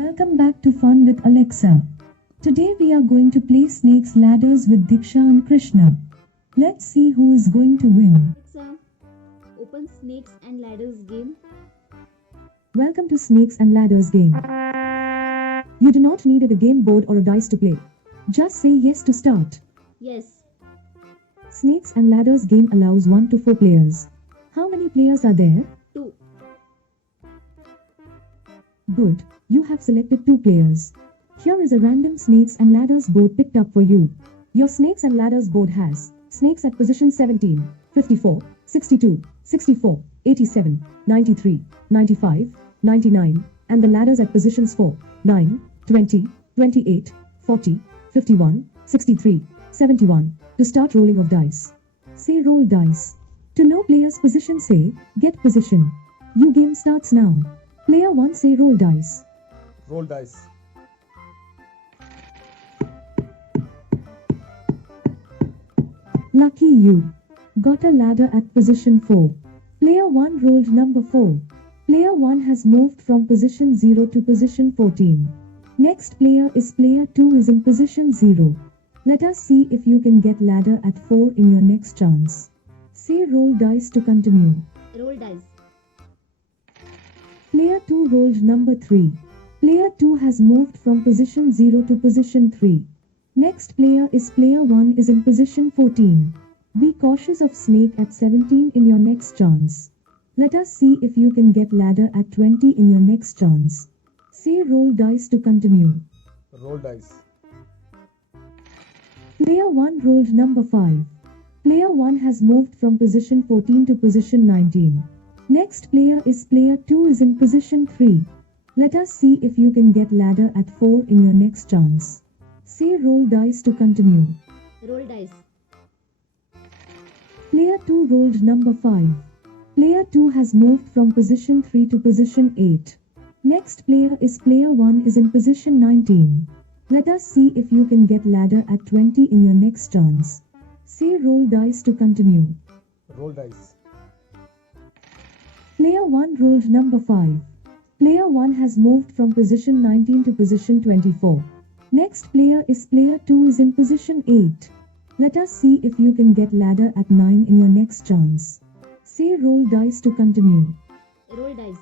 Welcome back to Fun with Alexa. Today we are going to play Snakes Ladders with Diksha and Krishna. Let's see who is going to win. Alexa, open Snakes and Ladders game. Welcome to Snakes and Ladders game. You do not need a game board or a dice to play. Just say yes to start. Yes, Snakes and Ladders game allows 1 to 4 players. How many players are there? 2. Good, you have selected 2 players. Here is a random Snakes and Ladders board picked up for you. Your Snakes and Ladders board has snakes at position 17, 54, 62, 64, 87, 93, 95, 99, and the ladders at positions 4, 9, 20, 28, 40, 51, 63, 71. To start rolling of dice, say roll dice. To know player's position, say get position. Your game starts now. Player 1 say roll dice. Roll dice. Lucky you. Got a ladder at position 4. Player 1 rolled number 4. Player 1 has moved from position 0 to position 14. Next player is player 2 is in position 0. Let us see if you can get ladder at 4 in your next chance. Say roll dice to continue. roll dice. Player 2 rolled number 3. Player 2 has moved from position 0 to position 3. Next player is player 1 is in position 14. Be cautious of snake at 17 in your next chance. Let us see if you can get ladder at 20 in your next chance. Say roll dice to continue. Roll dice. Player 1 rolled number 5. Player 1 has moved from position 14 to position 19. Next player is player 2 is in position 3. Let us see if you can get ladder at 4 in your next chance. Say roll dice to continue. Roll dice. Player 2 rolled number 5. Player 2 has moved from position 3 to position 8. Next player is player 1 is in position 19. Let us see if you can get ladder at 20 in your next chance. Say roll dice to continue. Roll dice. Player 1 rolled number 5. Player 1 has moved from position 19 to position 24. Next player is player 2 is in position 8. Let us see if you can get ladder at 9 in your next chance. Say roll dice to continue. Roll dice.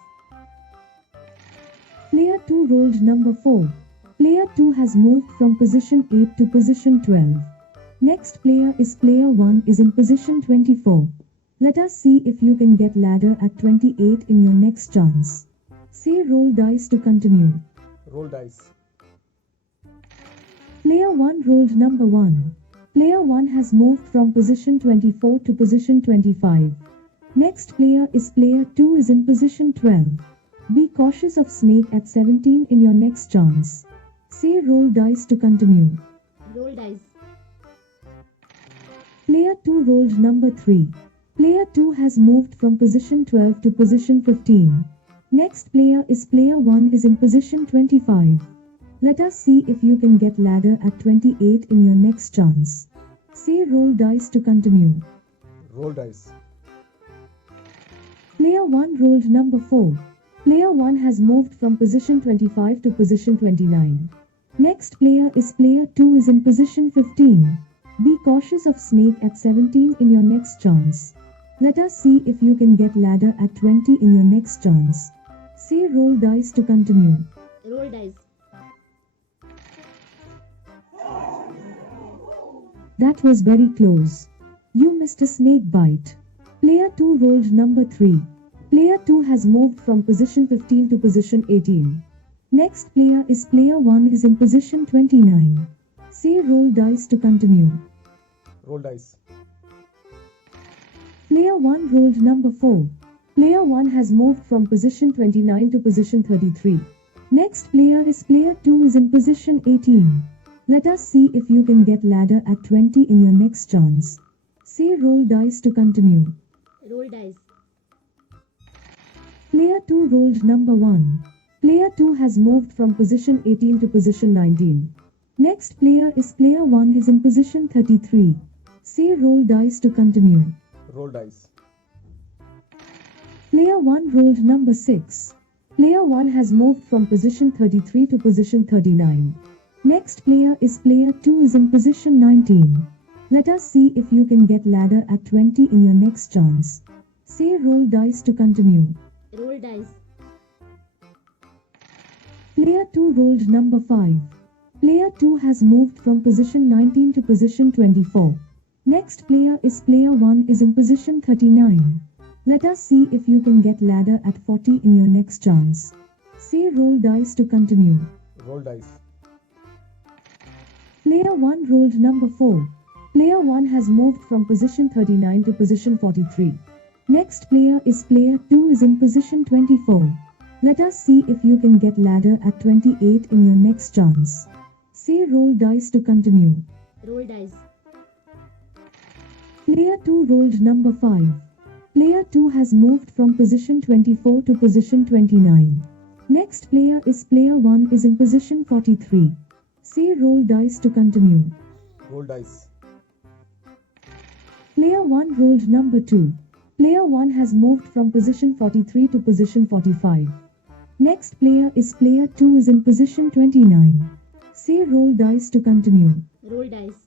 Player 2 rolled number 4. Player 2 has moved from position 8 to position 12. Next player is player 1 is in position 24. Let us see if you can get ladder at 28 in your next chance. Say roll dice to continue. Roll dice. Player 1 rolled number 1. Player 1 has moved from position 24 to position 25. Next player is player 2 is in position 12. Be cautious of snake at 17 in your next chance. Say roll dice to continue. Roll dice. Player 2 rolled number 3. Player 2 has moved from position 12 to position 15. Next player is player 1 is in position 25. Let us see if you can get ladder at 28 in your next chance. Say roll dice to continue. Roll dice. Player 1 rolled number 4. Player 1 has moved from position 25 to position 29. Next player is player 2 is in position 15. Be cautious of snake at 17 in your next chance. Let us see if you can get ladder at 20 in your next chance. Say roll dice to continue. Roll dice. That was very close. You missed a snake bite. Player 2 rolled number 3. Player 2 has moved from position 15 to position 18. Next player is player 1 is in position 29. Say roll dice to continue. Roll dice. Player 1 rolled number 4. Player 1 has moved from position 29 to position 33. Next player is player 2 is in position 18. Let us see if you can get ladder at 20 in your next chance. Say roll dice to continue. Roll dice. Player 2 rolled number 1. Player 2 has moved from position 18 to position 19. Next player is player 1 is in position 33. Say roll dice to continue. Roll dice. Player 1 rolled number 6. Player 1 has moved from position 33 to position 39. Next player is player 2 is in position 19. Let us see if you can get ladder at 20 in your next chance. Say roll dice to continue. Roll dice. Player 2 rolled number 5. Player 2 has moved from position 19 to position 24. Next player is player 1 is in position 39. Let us see if you can get ladder at 40 in your next chance. Say roll dice to continue. Roll dice. Player 1 rolled number 4. Player 1 has moved from position 39 to position 43. Next player is player 2 is in position 24. Let us see if you can get ladder at 28 in your next chance. Say roll dice to continue. Roll dice. Player 2 rolled number 5. Player 2 has moved from position 24 to position 29. Next player is player 1 is in position 43. Say roll dice to continue. Roll dice. Player 1 rolled number 2. Player 1 has moved from position 43 to position 45. Next player is player 2 is in position 29. Say roll dice to continue. Roll dice.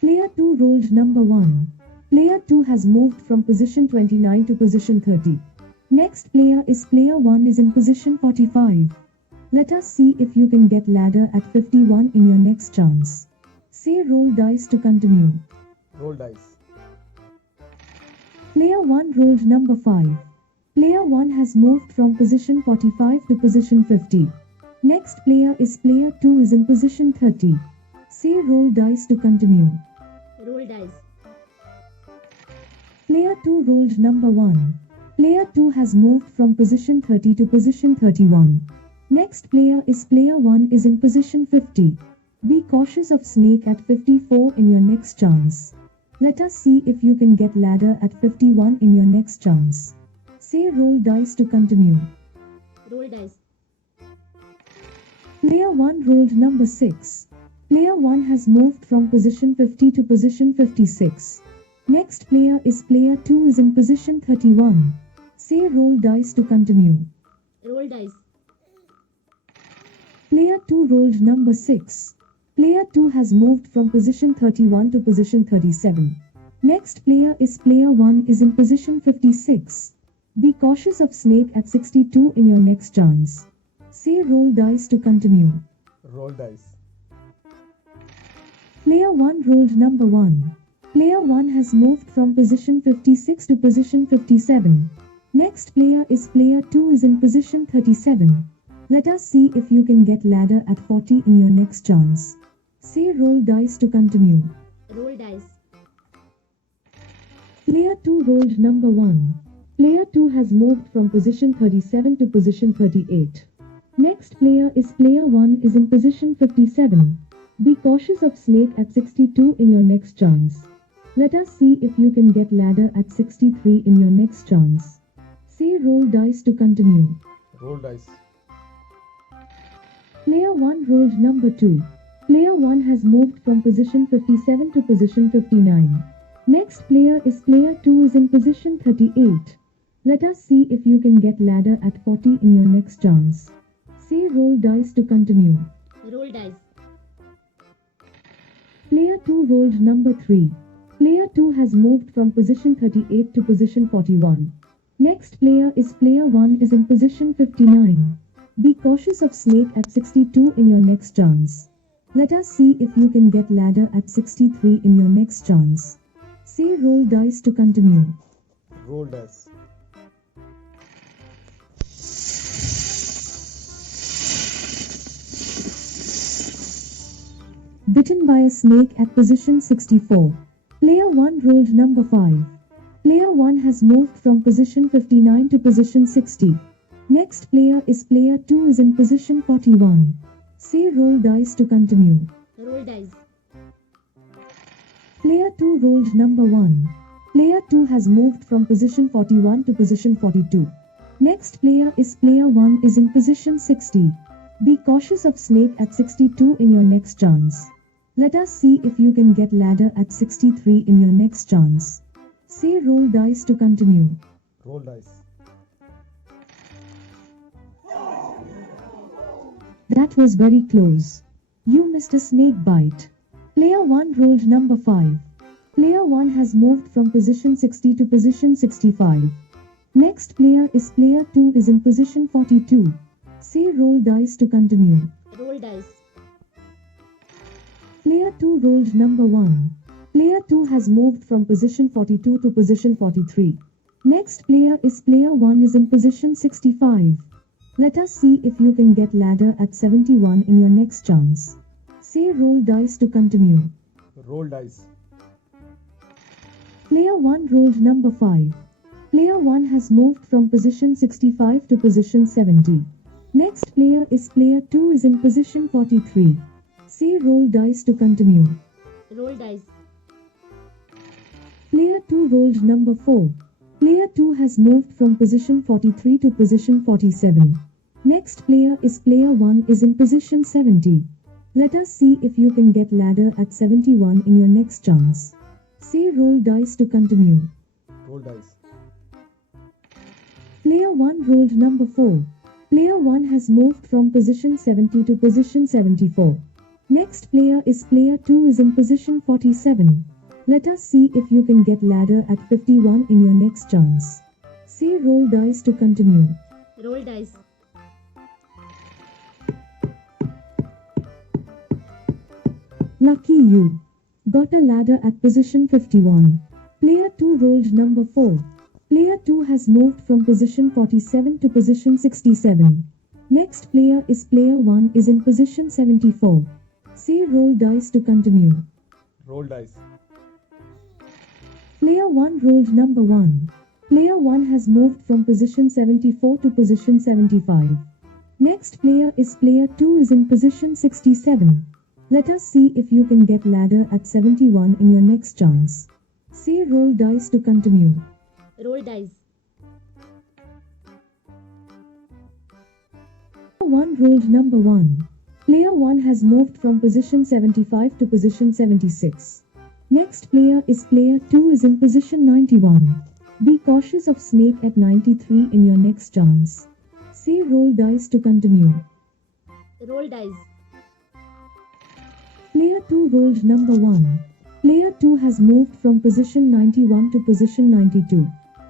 Player 2 rolled number 1. Player 2 has moved from position 29 to position 30. Next player is player 1 is in position 45. Let us see if you can get ladder at 51 in your next chance. Say roll dice to continue. Roll dice. Player 1 rolled number 5. Player 1 has moved from position 45 to position 50. Next player is player 2 is in position 30. Say roll dice to continue. Roll dice. Player 2 rolled number 1. Player 2 has moved from position 30 to position 31. Next player is player 1 is in position 50. Be cautious of snake at 54 in your next chance. Let us see if you can get ladder at 51 in your next chance. Say roll dice to continue. Roll dice. Player 1 rolled number 6. Player 1 has moved from position 50 to position 56. Next player is player 2 is in position 31. Say roll dice to continue. Roll dice. Player 2 rolled number 6. Player 2 has moved from position 31 to position 37. Next player is player 1 is in position 56. Be cautious of snake at 62 in your next chance. Say roll dice to continue. Roll dice. Player 1 rolled number 1. Player 1 has moved from position 56 to position 57. Next player is player 2 is in position 37. Let us see if you can get ladder at 40 in your next chance. Say roll dice to continue. Roll dice. Player 2 rolled number 1. Player 2 has moved from position 37 to position 38. Next player is player 1 is in position 57. Be cautious of snake at 62 in your next chance. Let us see if you can get ladder at 63 in your next chance. Say roll dice to continue. Roll dice. Player 1 rolled number 2. Player 1 has moved from position 57 to position 59. Next player is player 2 is in position 38. Let us see if you can get ladder at 40 in your next chance. Say roll dice to continue. Roll dice. Player 2 rolled number 3. Player 2 has moved from position 38 to position 41. Next player is player 1 is in position 59. Be cautious of snake at 62 in your next chance. Let us see if you can get ladder at 63 in your next chance. Say roll dice to continue. Roll dice. Bitten by a snake at position 64. Player 1 rolled number 5. Player 1 has moved from position 59 to position 60. Next player is player 2 is in position 41. Say roll dice to continue. Roll dice. Player 2 rolled number 1. Player 2 has moved from position 41 to position 42. Next player is player 1 is in position 60. Be cautious of snake at 62 in your next chance. Let us see if you can get ladder at 63 in your next chance. Say roll dice to continue. Roll dice. That was very close. You missed a snake bite. Player 1 rolled number 5. Player 1 has moved from position 60 to position 65. Next player is player 2 is in position 42. Say roll dice to continue. Roll dice. Player 2 rolled number 1. Player 2 has moved from position 42 to position 43. Next player is player 1 is in position 65. Let us see if you can get ladder at 71 in your next chance. Say roll dice to continue. Roll dice. Player 1 rolled number 5. Player 1 has moved from position 65 to position 70. Next player is player 2 is in position 43. Say roll dice to continue. Roll dice. Player 2 rolled number 4. Player 2 has moved from position 43 to position 47. Next player is player 1 is in position 70. Let us see if you can get ladder at 71 in your next chance. Say roll dice to continue. Roll dice. Player 1 rolled number 4. Player 1 has moved from position 70 to position 74. Next player is player 2 is in position 47. Let us see if you can get ladder at 51 in your next chance. Say roll dice to continue. Roll dice. Lucky you. Got a ladder at position 51. Player 2 rolled number 4. Player 2 has moved from position 47 to position 67. Next player is player 1 is in position 74. Say roll dice to continue. Roll dice. Player 1 rolled number 1. Player 1 has moved from position 74 to position 75. Next player is player 2 is in position 67. Let us see if you can get ladder at 71 in your next chance. Say roll dice to continue. Roll dice. Player 1 rolled number 1. Player 1 has moved from position 75 to position 76. Next player is player 2 is in position 91. Be cautious of snake at 93 in your next chance. Say roll dice to continue. Roll dice. Player 2 rolled number 1. Player 2 has moved from position 91 to position 92.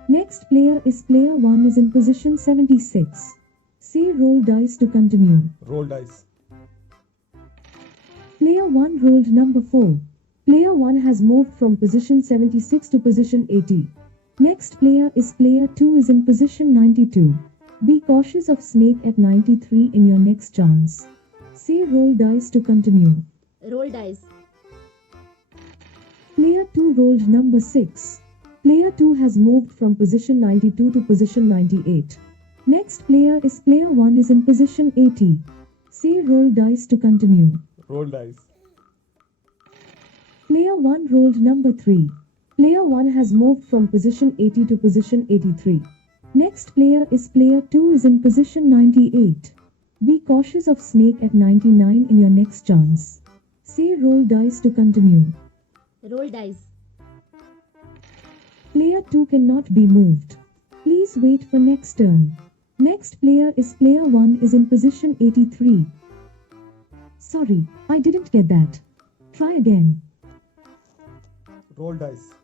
Next player is player 1 is in position 76. Say roll dice to continue. Roll dice. Player 1 rolled number 4. Player 1 has moved from position 76 to position 80. Next player is player 2 is in position 92. Be cautious of snake at 93 in your next chance. Say roll dice to continue. Roll dice. Player 2 rolled number 6. Player 2 has moved from position 92 to position 98. Next player is player 1 is in position 80. Say roll dice to continue. Roll dice. Player 1 rolled number 3. Player 1 has moved from position 80 to position 83. Next player is player 2 is in position 98. Be cautious of snake at 99 in your next chance. Say roll dice to continue. Roll dice. Player 2 cannot be moved. Please wait for next turn. Next player is player 1 is in position 83. Sorry, I didn't get that. Try again. Roll dice.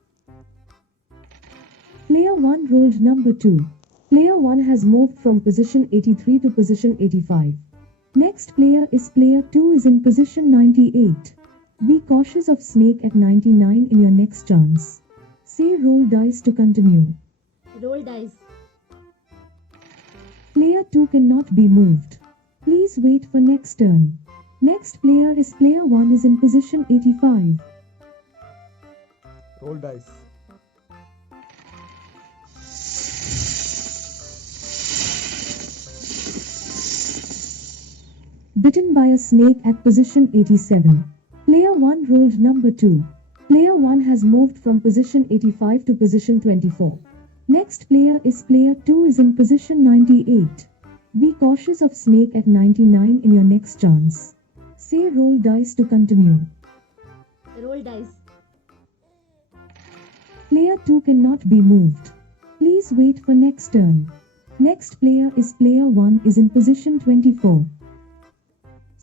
Player 1 rolled number 2. Player 1 has moved from position 83 to position 85. Next player is player 2 is in position 98. Be cautious of snake at 99 in your next chance. Say roll dice to continue. Roll dice. Player 2 cannot be moved. Please wait for next turn. Next player is player 1 is in position 85. Roll dice. Bitten by a snake at position 87. Player 1 rolled number 2. Player 1 has moved from position 85 to position 24. Next player is player 2 is in position 98. Be cautious of snake at 99 in your next chance. Say roll dice to continue. Roll dice. Player 2 cannot be moved. Please wait for next turn. Next player is player 1 is in position 24.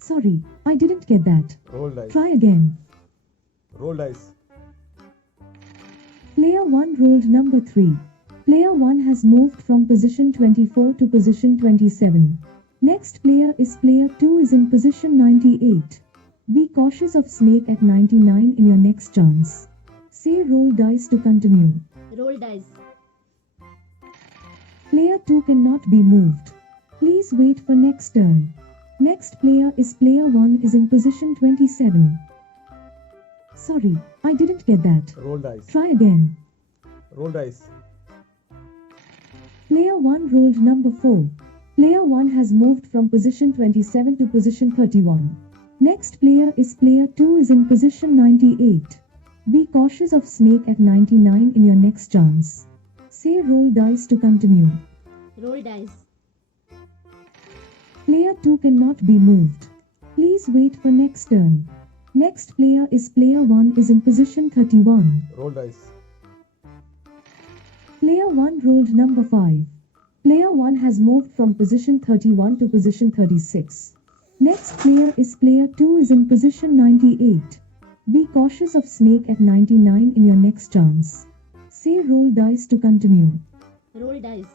Sorry, I didn't get that. Roll dice. Try again. Roll dice. Player 1 rolled number 3. Player 1 has moved from position 24 to position 27. Next player is player 2 is in position 98. Be cautious of snake at 99 in your next chance. Say roll dice to continue. Roll dice. Player 2 cannot be moved. Please wait for next turn. Next player is player 1 is in position 27. Sorry, I didn't get that. Roll dice. Try again. Roll dice. Player 1 rolled number 4. Player 1 has moved from position 27 to position 31. Next player is player 2 is in position 98. Be cautious of snake at 99 in your next chance. Say roll dice to continue. Roll dice. Player 2 cannot be moved. Please wait for next turn. Next player is player 1 is in position 31. Roll dice. Player 1 rolled number 5. Player 1 has moved from position 31 to position 36. Next player is player 2 is in position 98. Be cautious of snake at 99 in your next chance. Say roll dice to continue. Roll dice.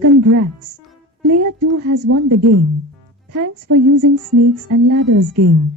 Congrats! Player 2 has won the game. Thanks for using Snakes and Ladders game.